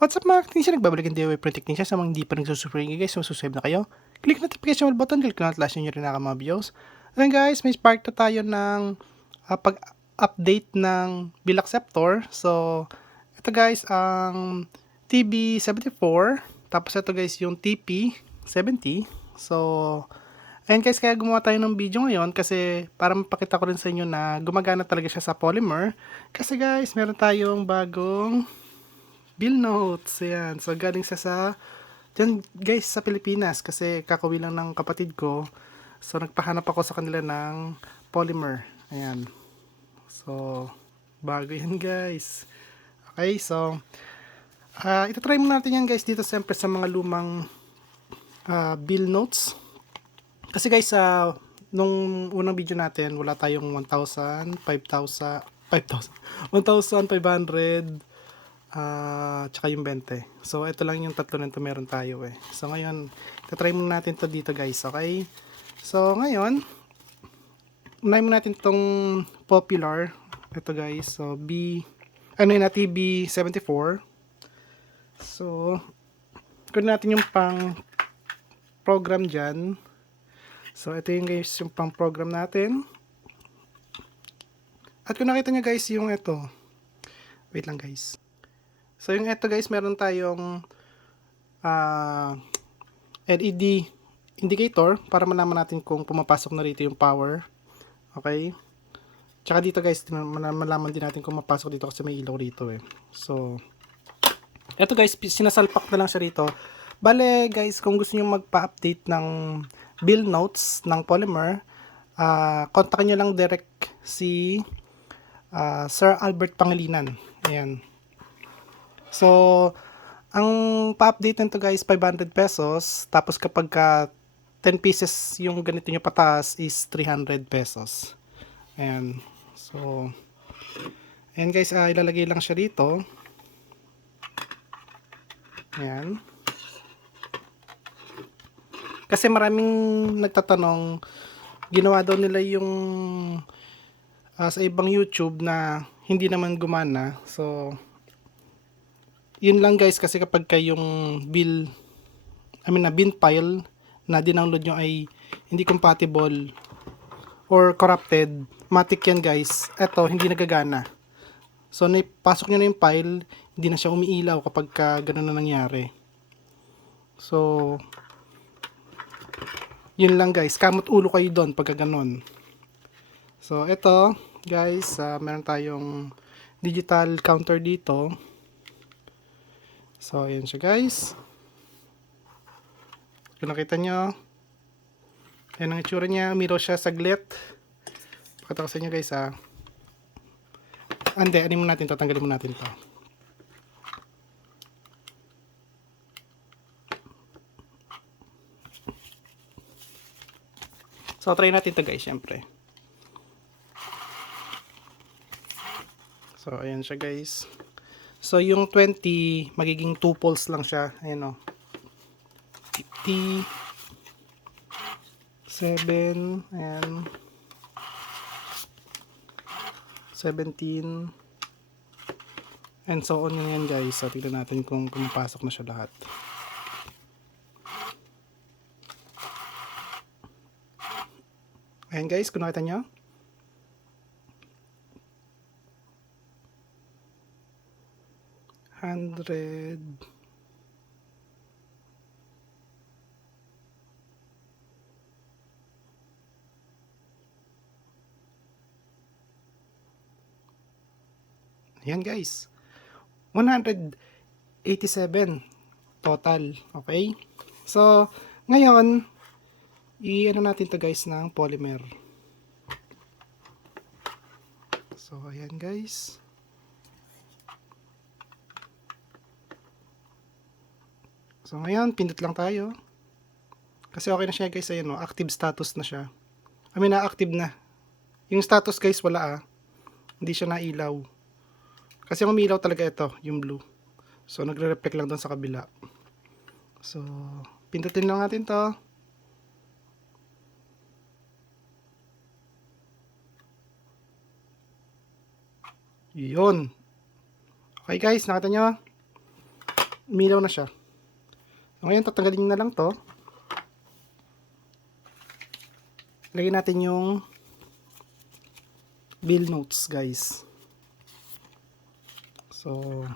What's up mga technician? Nagbabalik ang DIY Pro Technician. Sa mga hindi pa nagsusubscribe guys, subscribe na kayo. Click notification bell button, click na flash nyo rin na mga videos. And guys, may spark na tayo ng pag-update ng bill acceptor. So, ito guys, ang TB74. Tapos ito guys, yung TP70. So, ayan guys, kaya gumawa tayo ng video ngayon kasi para mapakita ko rin sa inyo na gumagana talaga siya sa polymer. Kasi guys, meron tayong bagong bill notes. Ayan. So, galing siya dyan guys sa Pilipinas kasi kakauwi lang ng kapatid ko. So, nagpahanap ako sa kanila ng polymer. Ayan. So, bago yan guys. Okay, so, itatry muna natin yan guys dito siyempre sa mga lumang bill notes. Kasi guys, nung unang video natin, wala tayong 1,000, 5,000, 1,500, tsaka yung 20. So, ito lang yung tatlo na ito meron tayo eh. So, ngayon, try muna natin to dito guys, okay? So, ngayon, unahin muna natin itong popular. Ito guys, so TB74. So, kunin natin yung pang program dyan. So, ito yung guys, yung pang program natin. At kung nakita nyo guys, yung ito. Wait lang guys. So, yung ito guys, meron tayong LED indicator para malaman natin kung pumapasok na rito yung power. Okay? Tsaka dito guys, malaman din natin kung mapasok dito kasi may ilaw rito eh. So, ito guys, sinasalpak na lang siya rito. Bale guys, kung gusto nyo magpa-update ng bill notes ng polymer, kontakin nyo lang direct si Sir Albert Pangilinan. Ayan. So, ang pa-update nito guys, 500 pesos. Tapos kapag 10 pieces yung ganito nyo pataas is 300 pesos. Ayan. So, ayan guys, ilalagay lang siya dito. Ayan. Kasi maraming nagtatanong, ginawa daw nila yung sa ibang YouTube na hindi naman gumana. So, yun lang guys, kasi kapag yung bin file na dinownload nyo ay hindi compatible or corrupted, matik yan guys. Eto, hindi nagagana. So, pasok nyo na yung file, hindi na siya umiilaw kapag ganun na nangyari. So, yun lang guys. Kamot ulo kayo doon pagka ganun. So, eto guys, meron tayong digital counter dito. So, ayan siya guys. Kung nakita nyo, ayan ang itsura niya. Umilaw siya saglit. Pakita ko sa inyo guys Hindi, anin mo natin to. Tanggalin mo natin to. So, try natin to guys, syempre. So, ayan siya guys. So, yung 20, magiging 2 poles lang siya. Ayan o. 50, 7, ayan. 17, and so on yan guys. So, tignan natin kung pumapasok na siya lahat. Ayan guys, kung nakita nyo. Ayan guys. 187 total. Okay? So, ngayon, i-ano natin to guys ng polymer. So, ayan guys. So, ngayon, pindot lang tayo. Kasi okay na siya guys. Ayan o, active status na siya. Na-active na. Yung status guys, wala Hindi siya nailaw. Kasi yung umilaw talaga ito, yung blue. So, nagre-reflect lang doon sa kabila. So, pindutin lang natin to. Yun. Okay guys, nakita nyo? umilaw na siya. So, ngayon, tatanggalin na lang to. Lagyan natin yung bill notes, guys. So,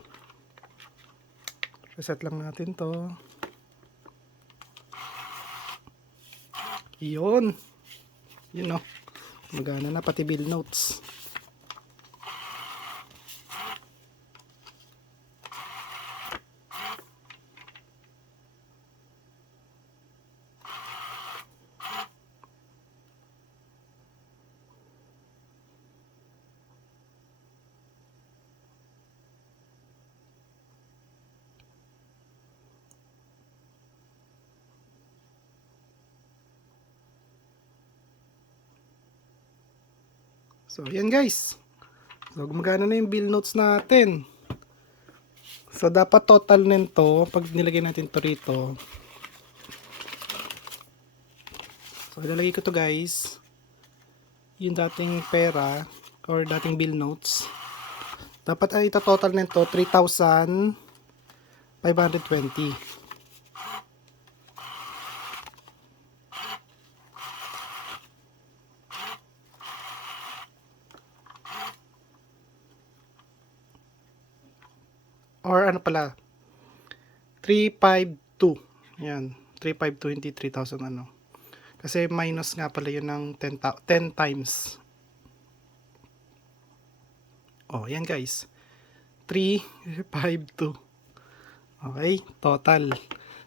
reset lang natin to. Yun. Yun, no. Magana na pati bill notes. So, yan guys. So, gumagana na yung bill notes natin. So, dapat total nito, pag nilagay natin to rito. So, ilalagay ko to guys. Yung dating pera, or dating bill notes. Dapat ay ito total nito, 3,520. Or ano pala, 352. Yan, 352 hindi 3,000 ano. Kasi minus nga pala yun ng 10 times. Oh, yan guys. 352. Okay, total.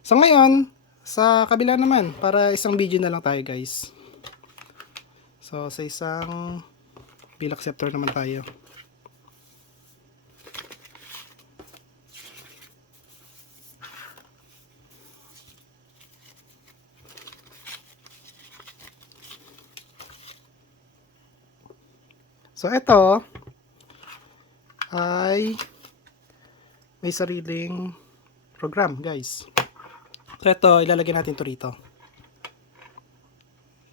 So ngayon, sa kabila naman, para isang video na lang tayo guys. So sa isang bill acceptor naman tayo. So, ito ay may sariling program, guys. So, ito, ilalagay natin ito rito.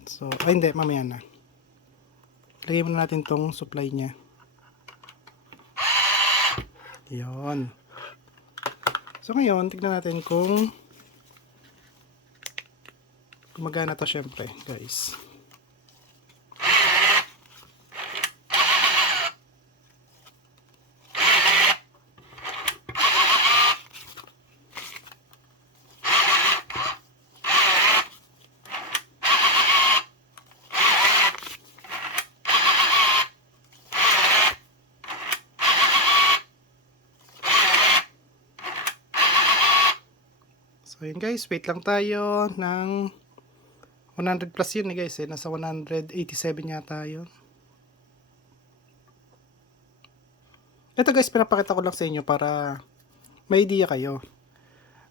So, ay hindi, mamaya na. Lagay muna natin tong supply niya. Yun. So, ngayon, tignan natin kung gumagana to syempre, guys. So yun guys, wait lang tayo ng 100 plus yun guys eh. Nasa 187 yata yun. Ito guys, pinapakita ko lang sa inyo para may idea kayo.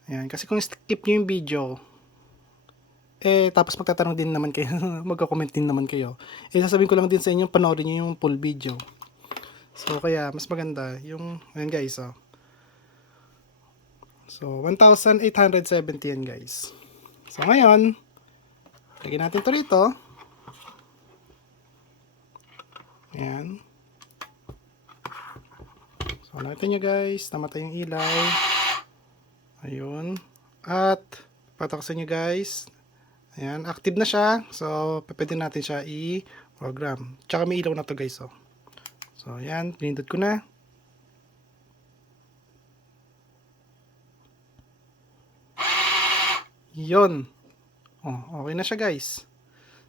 Ayan, kasi kung skip nyo yung video, tapos magtatanong din naman kayo, magko-comment din naman kayo. Sasabihin ko lang din sa inyo, panoorin nyo yung full video. So kaya, mas maganda yung, ayan guys oh. So, 1,870 yan guys. So, ngayon, lagyan natin ito rito. Ayan. So, natin nyo guys, namatay yung ilaw. Ayun. At, pataksan nyo guys. Ayan, active na siya. So, pwede natin siya i-program. Tsaka may ilaw na to guys. Oh. So, ayan, pinindot ko na. Yun. Oh, okay na siya guys.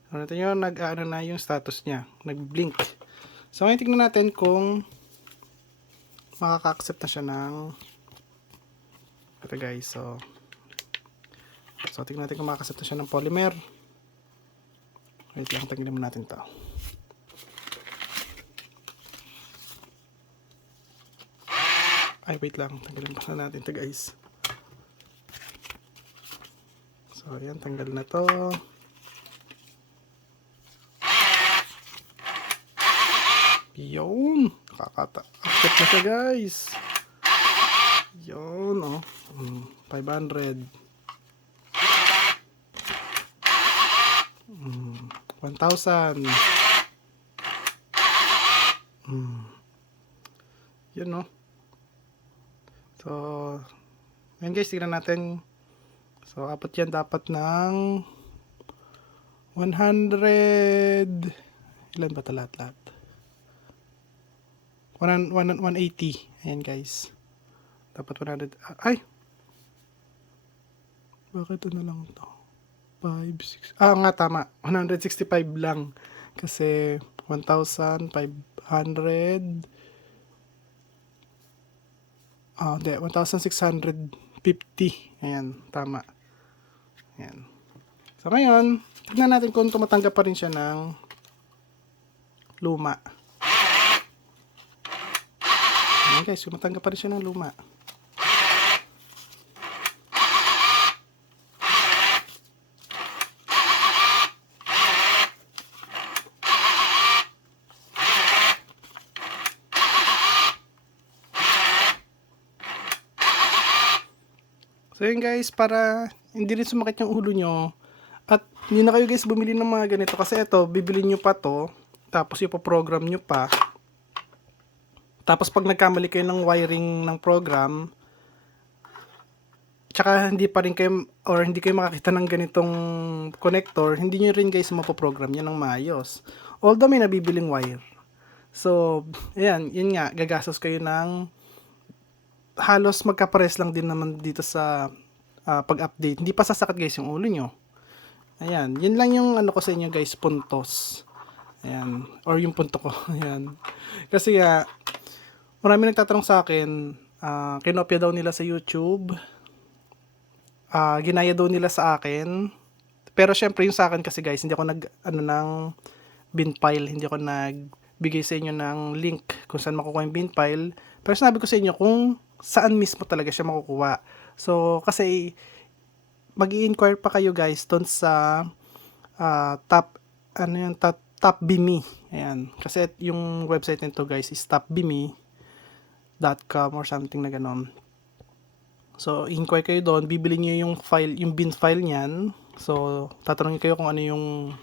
So, natin yun, nag-ano na yung status niya. Nag-blink. So, ngayon tignan natin kung makaka-accept na siya ng ito guys. So tignan natin kung makaka-accept na siya ng polymer. Wait lang, tanggalin mo natin to. Ay, wait lang. Tanggalin pa natin to guys. So, ayan, tanggal na to. Yun. Nakaka-accept na siya guys. Yun, oh. 500. 1,000. Yun, no. So, Ayan guys, tignan natin. So, abot yan dapat ng 100. Ilan ba ito lahat-lahat? 180. Ayan guys. Dapat 100. Ay! Bakit na lang ito? 5, 6. Nga tama. 165 lang. Kasi 1,500. Hindi. 1,650. Ayan. Tama. Ayan. So, ngayon, tignan natin kung tumatanggap pa rin siya ng luma. Ayan guys, tumatanggap pa rin siya ng luma. So yun guys, para hindi rin sumakit yung ulo nyo, at hindi na kayo guys bumili ng mga ganito, kasi ito, bibili nyo pa to, tapos ipoprogram nyo pa, tapos pag nagkamali kayo ng wiring ng program, tsaka hindi pa rin kayo, or hindi kayo makakita ng ganitong connector, hindi nyo rin guys mapoprogram yan ng maayos. Although may nabibiling wire. So, ayan, yun nga, gagastos kayo ng halos magkapares lang din naman dito sa pag-update. Hindi pa sasakit guys yung ulo nyo. Ayan, yun lang yung ano ko sa inyo guys, puntos. Ayan, or yung punto ko. Ayan. Kasi marami nagtatanong sa akin, kinopya daw nila sa YouTube, ginaya daw nila sa akin. Pero syempre yung sa akin kasi guys, hindi ako ng bin file, hindi ako nagbigay sa inyo ng link kung saan makukuha yung bin file. Pero sinabi ko sa inyo kung saan mismo talaga siya makukuha. So, kasi mag-i-inquire pa kayo guys doon sa Top BME. Ayan. Kasi yung website nito guys is topbme.com or something na ganon. So, inquire kayo doon, bibili niyo yung file, yung bin file niyan. So, tatanungin kayo kung ano yung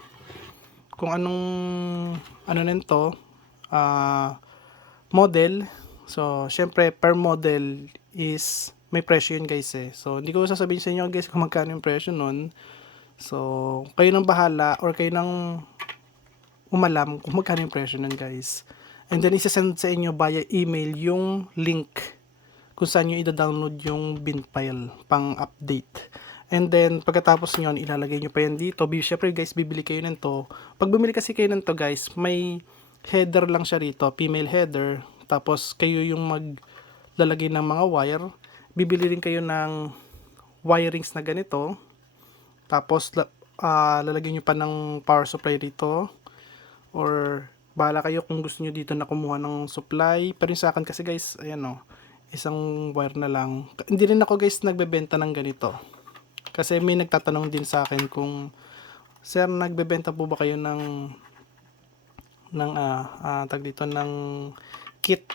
ano nito, model. So, syempre, per model is may presyo yun guys eh. So, hindi ko sasabihin sa inyo guys kung magkano yung presyo nun. So, kayo nang bahala or kayo nang umalam kung magkano yung presyo nun guys. And then, isa-send sa inyo via email yung link kung saan nyo i-download yung bin file pang update. And then, pagkatapos nyo, ilalagay nyo pa yan dito. Syempre guys, bibili kayo nito. Pag bumili kasi kayo nito guys, may header lang siya rito, female header. Tapos kayo yung maglalagay ng mga wire. Bibili rin kayo ng wirings na ganito. Tapos lalagyan nyo pa ng power supply dito. Or bahala kayo kung gusto nyo dito na kumuha ng supply. Pero yung sa akin kasi guys, ayan o, isang wire na lang. Hindi rin ako guys nagbebenta ng ganito. Kasi may nagtatanong din sa akin kung, sir, nagbebenta po ba kayo ng tag dito ng kit?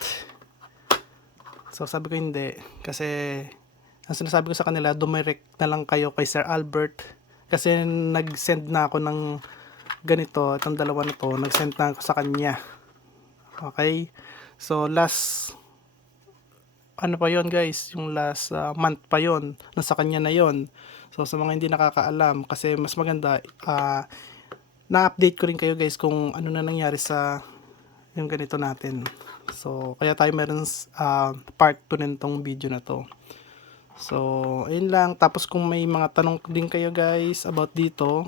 So sabi ko hindi, kasi ang sinasabi ko sa kanila, dumirect na lang kayo kay Sir Albert, kasi nag-send na ako ng ganito, itong dalawa na to, nag-send na ako sa kanya. Okay, so last ano pa yon guys, yung last month pa yon, nasa kanya na yon. So sa mga hindi nakakaalam, kasi mas maganda na-update ko rin kayo guys kung ano na nangyari sa yung ganito natin. So kaya tayo meron part 2 nitong video na to. So ayun lang, tapos kung may mga tanong din kayo guys about dito,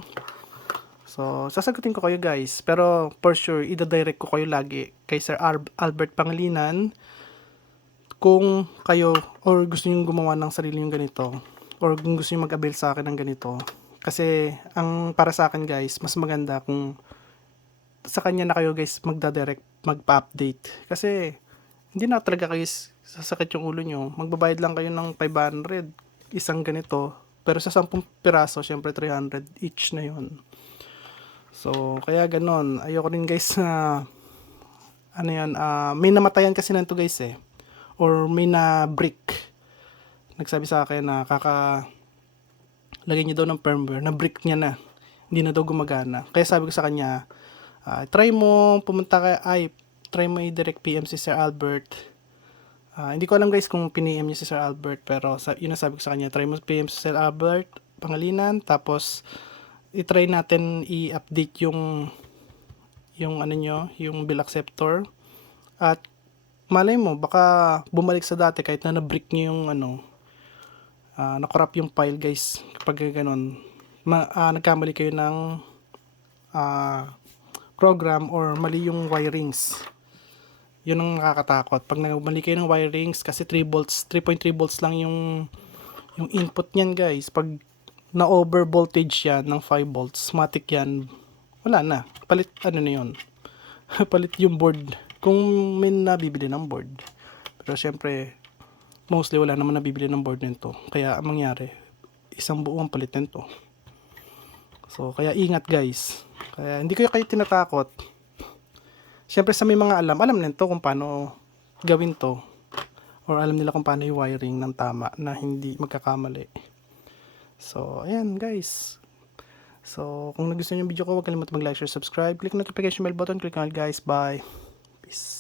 so sasagutin ko kayo guys, pero for sure ida-direct ko kayo lagi kay Sir Albert Pangilinan kung kayo or gusto niyo gumawa ng sarili niyo ganito, or kung gusto niyo mag-avail sa akin ng ganito. Kasi ang para sa akin guys, mas maganda kung sa kanya na kayo guys magda-direct, magpa-update. Kasi hindi na talaga kayo sasakit yung ulo nyo. Magbabayad lang kayo ng 500 isang ganito, pero sa 10 piraso syempre 300 each na yun. So kaya ganon, ayoko rin guys na ano yan, may namatayan kasi nanto guys eh, or may na brick. Nagsabi sa akin na lagay niya daw ng firmware, na brick niya na, hindi na daw gumagana. Kaya sabi ko sa kanya, try mo i-direct PM si Sir Albert Hindi ko alam guys kung piniem niya si Sir Albert, pero yun ang sabi ko sa kanya, try mo PM si Sir Albert, pangalinan, tapos i-try natin i-update yung ano nyo, yung bill acceptor. At malay mo, baka bumalik sa dati kahit na na-brick nyo yung ano, na-corrupt yung file guys. Kapag ganun, nagkamali kayo ng program or mali yung wirings. Yun ang nakakatakot. Pag mali kayo ng wirings, kasi 3 volts, 3.3 volts lang yung input niyan guys. Pag na-over voltage yan ng 5 volts, matic yan, wala na. Palit, ano na yun. Palit yung board. Kung may nabibili ng board. Pero syempre, mostly wala naman nabibili ng board nito. Kaya ang mangyari, isang buong palit nito. So, kaya ingat guys. Kaya hindi kayo tinatakot. Syempre sa may mga alam nito kung paano gawin to. Or alam nila kung paano yung wiring ng tama na hindi magkakamali. So, ayan guys. So, kung nagustuhan yung video ko, huwag kalimutan mag-like, share, subscribe. Click notification bell button. Click on it guys. Bye. Peace.